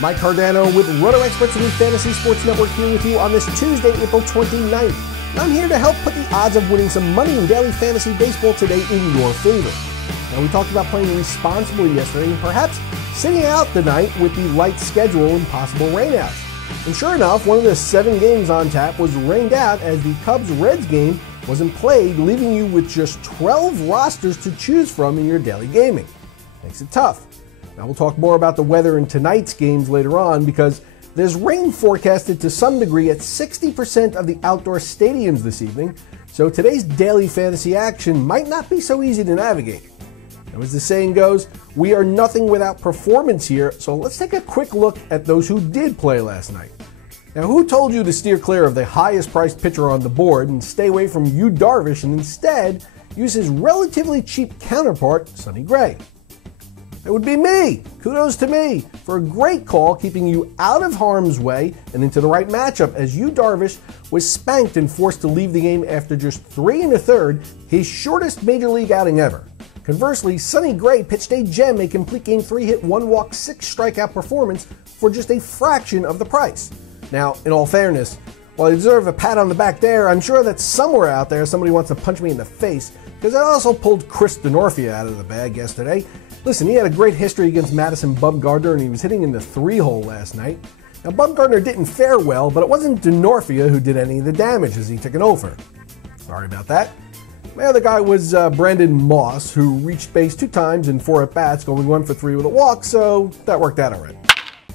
Mike Cardano with Roto Experts and the Fantasy Sports Network here with you on this Tuesday, April 29th. And I'm here to help put the odds of winning some money in daily fantasy baseball today in your favor. Now, we talked about playing responsibly yesterday and perhaps sitting out the night with the light schedule and possible rainouts. And sure enough, one of the 7 games on tap was rained out as the Cubs-Reds game wasn't played, leaving you with just 12 rosters to choose from in your daily gaming. Makes it tough. Now, we'll talk more about the weather in tonight's games later on because there's rain forecasted to some degree at 60% of the outdoor stadiums this evening, so today's daily fantasy action might not be so easy to navigate. Now, as the saying goes, we are nothing without performance here, so let's take a quick look at those who did play last night. Now, who told you to steer clear of the highest priced pitcher on the board and stay away from Yu Darvish and instead use his relatively cheap counterpart, Sonny Gray? It would be me. Kudos to me for a great call keeping you out of harm's way and into the right matchup as Yu Darvish was spanked and forced to leave the game after just 3 1/3, his shortest major league outing ever. Conversely, Sonny Gray pitched a gem, a complete game 3-hit, 1-walk, 6-strikeout performance for just a fraction of the price. Now, in all fairness, while I deserve a pat on the back there, I'm sure that somewhere out there somebody wants to punch me in the face because I also pulled Chris Denorfia out of the bag yesterday. Listen, he had a great history against Madison Bumgarner, and he was hitting in the 3-hole last night. Now, Bumgarner didn't fare well, but it wasn't Denorfia who did any of the damage as he took an over. Sorry about that. My other guy was Brandon Moss, who reached base 2 times in 4 at-bats, going 1 for 3 with a walk, so that worked out all right.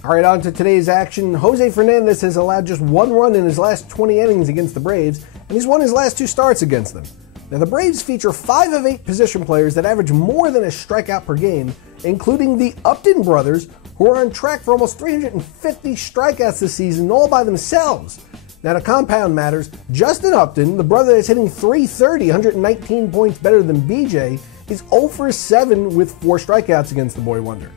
All right, on to today's action. Jose Fernandez has allowed just 1 run in his last 20 innings against the Braves, and he's won his last 2 starts against them. Now, the Braves feature 5 of 8 position players that average more than a strikeout per game, including the Upton brothers, who are on track for almost 350 strikeouts this season all by themselves. Now, to compound matters, Justin Upton, the brother that's hitting .330, 119 points better than BJ, is 0 for 7 with 4 strikeouts against the boy wonder.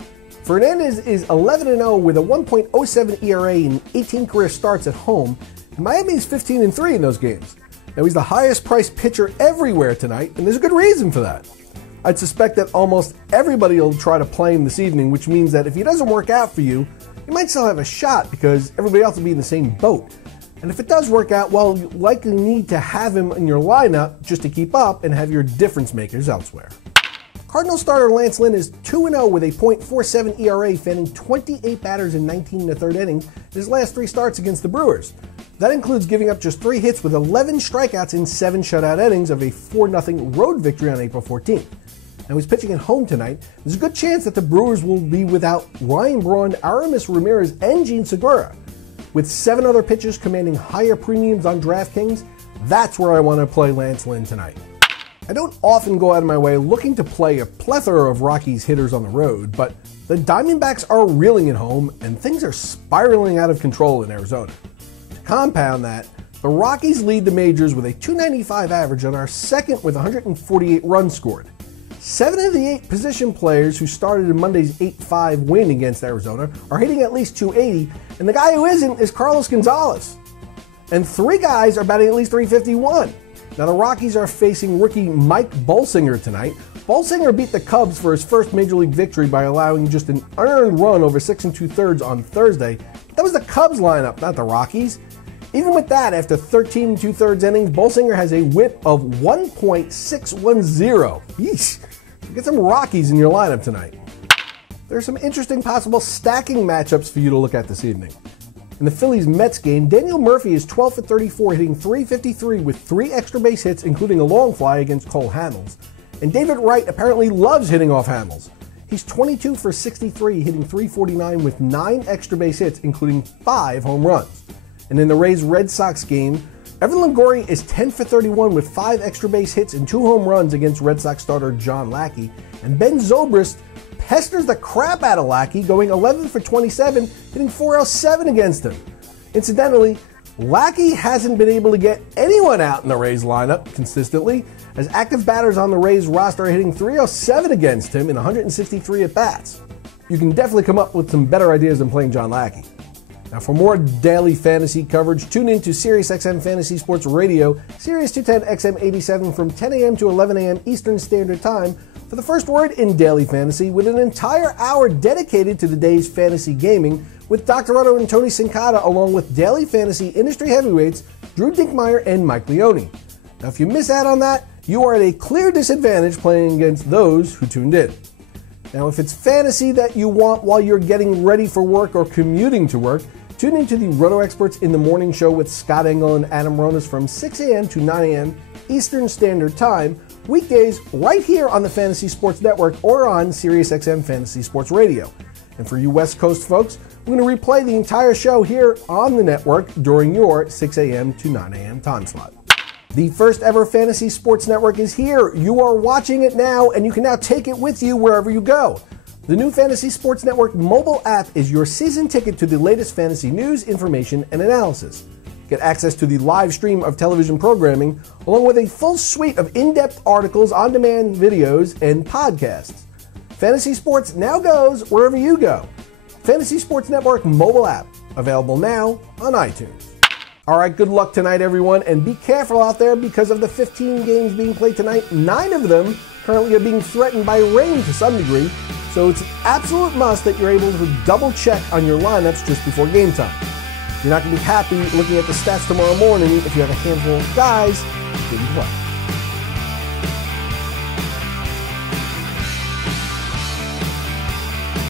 Fernandez is 11-0 with a 1.07 ERA in 18 career starts at home, and Miami is 15-3 in those games. Now, he's the highest priced pitcher everywhere tonight, and there's a good reason for that. I'd suspect that almost everybody will try to play him this evening, which means that if he doesn't work out for you, you might still have a shot because everybody else will be in the same boat. And if it does work out, well, you likely need to have him in your lineup just to keep up and have your difference makers elsewhere. Cardinal starter Lance Lynn is 2-0 with a .47 ERA, fanning 28 batters in 19 1/3 innings in his last 3 starts against the Brewers. That includes giving up just 3 hits with 11 strikeouts in 7 shutout innings of a 4-0 road victory on April 14th. Now, he's pitching at home tonight. There's a good chance that the Brewers will be without Ryan Braun, Aramis Ramirez, and Gene Segura. With 7 other pitchers commanding higher premiums on DraftKings, that's where I want to play Lance Lynn tonight. I don't often go out of my way looking to play a plethora of Rockies hitters on the road, but the Diamondbacks are reeling at home and things are spiraling out of control in Arizona. To compound that, the Rockies lead the majors with a .295 average and are second with 148 runs scored. 7 of the 8 position players who started in Monday's 8-5 win against Arizona are hitting at least .280, and the guy who isn't is Carlos Gonzalez. And 3 guys are batting at least .351. Now, the Rockies are facing rookie Mike Bolsinger tonight. Bolsinger beat the Cubs for his first Major League victory by allowing just an unearned run over 6 2/3 on Thursday. That was the Cubs lineup, not the Rockies. Even with that, after 13 2/3 innings, Bolsinger has a whip of 1.610. Yeesh. Get some Rockies in your lineup tonight. There are some interesting possible stacking matchups for you to look at this evening. In the Phillies-Mets game, Daniel Murphy is 12 for 34, hitting .353 with 3 extra base hits, including a long fly against Cole Hamels. And David Wright apparently loves hitting off Hamels. He's 22 for 63, hitting .349 with 9 extra base hits, including 5 home runs. And in the Rays-Red Sox game, Evan Longoria is 10 for 31 with 5 extra base hits and 2 home runs against Red Sox starter John Lackey. And Ben Zobrist pesters the crap out of Lackey, going 11 for 27, hitting .407 against him. Incidentally, Lackey hasn't been able to get anyone out in the Rays lineup consistently, as active batters on the Rays roster are hitting .307 against him in 163 at-bats. You can definitely come up with some better ideas than playing John Lackey. Now, for more daily fantasy coverage, tune in to SiriusXM Fantasy Sports Radio, Sirius 210 XM 87 from 10 a.m. to 11 a.m. Eastern Standard Time, for the first word in Daily Fantasy, with an entire hour dedicated to the day's fantasy gaming with Dr. Otto and Tony Sincata, along with Daily Fantasy industry heavyweights Drew Dinkmeyer and Mike Leone. Now, if you miss out on that, you are at a clear disadvantage playing against those who tuned in. Now, if it's fantasy that you want while you're getting ready for work or commuting to work, tune into the Roto Experts in the Morning Show with Scott Engel and Adam Ronas from 6 a.m. to 9 a.m. Eastern Standard Time, weekdays right here on the Fantasy Sports Network or on SiriusXM Fantasy Sports Radio. And for you West Coast folks, we're going to replay the entire show here on the network during your 6 a.m. to 9 a.m. time slot. The first ever Fantasy Sports Network is here. You are watching it now, and you can now take it with you wherever you go. The new Fantasy Sports Network mobile app is your season ticket to the latest fantasy news, information, and analysis. Get access to the live stream of television programming, along with a full suite of in-depth articles, on-demand videos, and podcasts. Fantasy Sports now goes wherever you go. Fantasy Sports Network mobile app, available now on iTunes. All right, good luck tonight, everyone, and be careful out there because of the 15 games being played tonight. 9 of them currently are being threatened by rain to some degree, so it's an absolute must that you're able to double-check on your lineups just before game time. You're not going to be happy looking at the stats tomorrow morning if you have a handful of guys who didn't play.